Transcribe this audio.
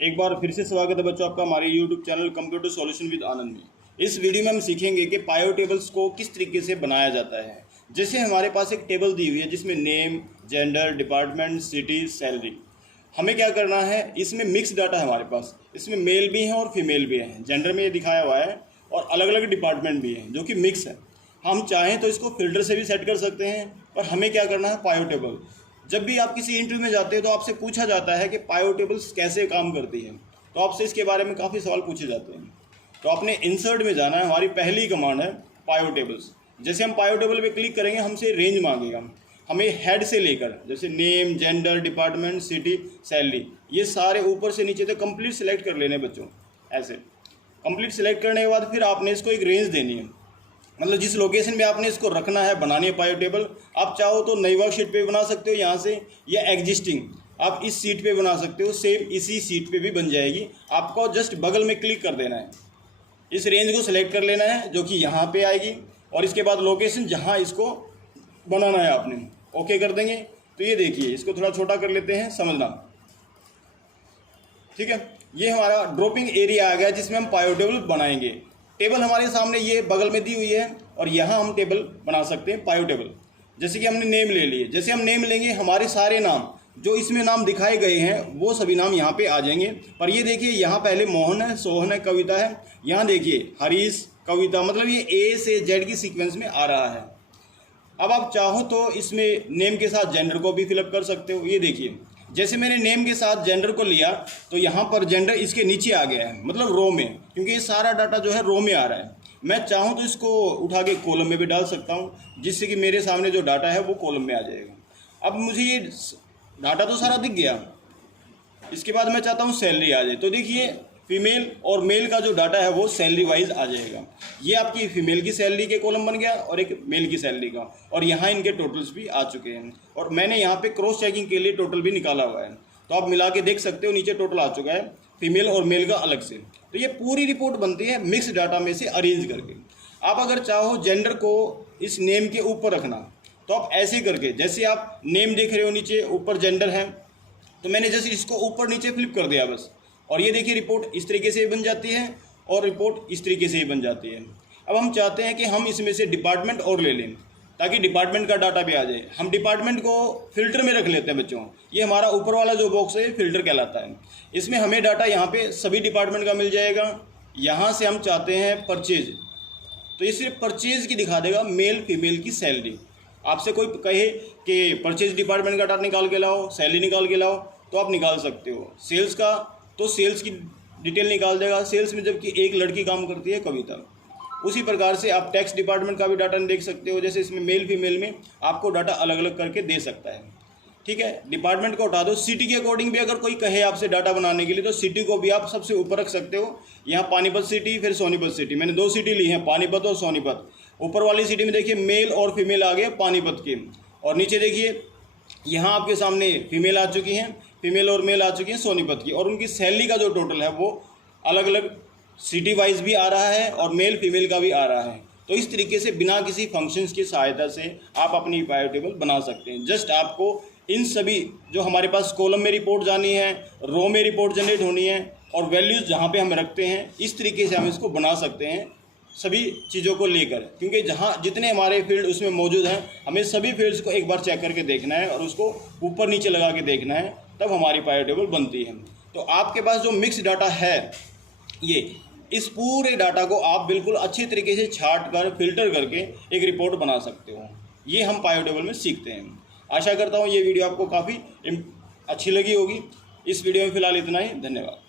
एक बार फिर से स्वागत है बच्चों आपका हमारे YouTube channel computer solution with Anand में। इस वीडियो में हम सीखेंगे कि पायो टेबल्स को किस तरीके से बनाया जाता है। जैसे हमारे पास एक टेबल दी हुई है जिसमें name, gender, department, city, salary. हमें क्या करना है, इसमें मिक्स डाटा है हमारे पास। इसमें मेल भी हैं और फीमेल भी हैं। जेंडर में ये दिखाया हुआ है और अलग अलग डिपार्टमेंट भी हैं जो कि मिक्स है। हम चाहें तो इसको फिल्टर से भी सेट कर सकते हैं, पर हमें क्या करना है, पायो टेबल। जब भी आप किसी इंटरव्यू में जाते हैं तो आपसे पूछा जाता है कि पायो टेबल्स कैसे काम करती है, तो आपसे इसके बारे में काफ़ी सवाल पूछे जाते हैं। तो आपने इंसर्ट में जाना है। हमारी पहली कमांड है पायो टेबल्स। जैसे हम पायो टेबल पे क्लिक करेंगे, हमसे रेंज मांगेगा। हमें हेड से लेकर जैसे name, gender, department, city, salary, ये सारे ऊपर से नीचे तक कंप्लीट सेलेक्ट कर लेने बच्चों। ऐसे कंप्लीट सेलेक्ट करने के बाद फिर आपने इसको एक रेंज देनी है, मतलब जिस लोकेशन में आपने इसको रखना है, बनानी है पायो टेबल। आप चाहो तो नई वर्कशीट पे भी बना सकते हो यहाँ से, या एग्जिस्टिंग आप इस सीट पे बना सकते हो, सेम इसी सीट पे भी बन जाएगी। आपको जस्ट बगल में क्लिक कर देना है, इस रेंज को सिलेक्ट कर लेना है जो कि यहाँ पे आएगी, और इसके बाद लोकेशन जहाँ इसको बनाना है आपने ओके कर देंगे। तो ये देखिए, इसको थोड़ा छोटा कर लेते हैं, समझना ठीक है। ये हमारा ड्रॉपिंग एरिया आ गया जिसमें हम पायो टेबल बनाएंगे। टेबल हमारे सामने ये बगल में दी हुई है और यहाँ हम टेबल बना सकते हैं पायो टेबल। जैसे कि हमने नेम ले लिए, जैसे हम नेम लेंगे हमारे सारे नाम जो इसमें नाम दिखाए गए हैं वो सभी नाम यहाँ पे आ जाएंगे। पर ये देखिए, यहाँ पहले मोहन है, सोहन है, कविता है। यहाँ देखिए हरीश, कविता, मतलब ये ए से जेड की सीक्वेंस में आ रहा है। अब आप चाहो तो इसमें नेम के साथ जेंडर को भी फिलअप कर सकते हो। ये देखिए, जैसे मैंने नेम के साथ जेंडर को लिया तो यहाँ पर जेंडर इसके नीचे आ गया है, मतलब रो में, क्योंकि ये सारा डाटा जो है रो में आ रहा है। मैं चाहूँ तो इसको उठा के कॉलम में भी डाल सकता हूँ, जिससे कि मेरे सामने जो डाटा है वो कॉलम में आ जाएगा। अब मुझे ये डाटा तो सारा दिख गया, इसके बाद मैं चाहता हूँ सैलरी आ जाए। तो देखिए, फीमेल और मेल का जो डाटा है वो सैलरी वाइज आ जाएगा। ये आपकी फीमेल की सैलरी के कॉलम बन गया और एक मेल की सैलरी का, और यहाँ इनके टोटल्स भी आ चुके हैं। और मैंने यहाँ पे क्रॉस चेकिंग के लिए टोटल भी निकाला हुआ है, तो आप मिला के देख सकते हो, नीचे टोटल आ चुका है फीमेल और मेल का अलग से। तो ये पूरी रिपोर्ट बनती है मिक्स डाटा में से अरेंज करके। आप अगर चाहो जेंडर को इस नेम के ऊपर रखना तो आप ऐसे करके, जैसे आप नेम देख रहे हो नीचे ऊपर जेंडर है, तो मैंने जैसे इसको ऊपर नीचे फ्लिप कर दिया बस, और ये देखिए रिपोर्ट इस तरीके से बन जाती है और रिपोर्ट इस तरीके से ही बन जाती है। अब हम चाहते हैं कि हम इसमें से डिपार्टमेंट और ले लें ताकि डिपार्टमेंट का डाटा भी आ जाए। हम डिपार्टमेंट को फिल्टर में रख लेते हैं बच्चों। ये हमारा ऊपर वाला जो बॉक्स है फिल्टर कहलाता है। इसमें हमें डाटा यहाँ पे सभी डिपार्टमेंट का मिल जाएगा। यहाँ से हम चाहते हैं परचेज, तो ये सिर्फ परचेज की दिखा देगा, मेल फीमेल की सैलरी। आपसे कोई कहे कि परचेज डिपार्टमेंट का डाटा निकाल के लाओ, सैलरी निकाल के लाओ, तो आप निकाल सकते हो। सेल्स का तो सेल्स की डिटेल निकाल देगा, सेल्स में जबकि एक लड़की काम करती है, कविता। उसी प्रकार से आप टैक्स डिपार्टमेंट का भी डाटा देख सकते हो। जैसे इसमें मेल फीमेल में आपको डाटा अलग अलग करके दे सकता है, ठीक है। डिपार्टमेंट को उठा दो। सिटी के अकॉर्डिंग भी अगर कोई कहे आपसे डाटा बनाने के लिए तो सिटी को भी आप सबसे ऊपर रख सकते हो। यहाँ पानीपत सिटी, फिर सोनीपत सिटी, मैंने 2 सिटी ली हैं, पानीपत और सोनीपत। ऊपर वाली सिटी में देखिए मेल और फीमेल आ गए पानीपत के, और नीचे देखिए यहाँ आपके सामने फीमेल आ चुकी हैं, फीमेल और मेल आ चुकी हैं सोनीपत की, और उनकी सैलरी का जो टोटल है वो अलग अलग सिटी वाइज भी आ रहा है और मेल फीमेल का भी आ रहा है। तो इस तरीके से बिना किसी फंक्शंस की सहायता से आप अपनी पायो टेबल बना सकते हैं। जस्ट आपको इन सभी जो हमारे पास कॉलम में रिपोर्ट जानी है, रो में रिपोर्ट जनरेट होनी है, और वैल्यूज़ जहाँ पे हम रखते हैं, इस तरीके से हम इसको बना सकते हैं सभी चीज़ों को लेकर। क्योंकि जहाँ जितने हमारे फील्ड उसमें मौजूद हैं, हमें सभी फील्ड्स को एक बार चेक करके देखना है और उसको ऊपर नीचे लगा के देखना है, तब हमारी पायो टेबल बनती है। तो आपके पास जो मिक्स डाटा है, ये इस पूरे डाटा को आप बिल्कुल अच्छी तरीके से छांट कर फिल्टर करके एक रिपोर्ट बना सकते हो। ये हम पायो टेबल में सीखते हैं। आशा करता हूँ ये वीडियो आपको काफ़ी अच्छी लगी होगी। इस वीडियो में फ़िलहाल इतना ही। धन्यवाद।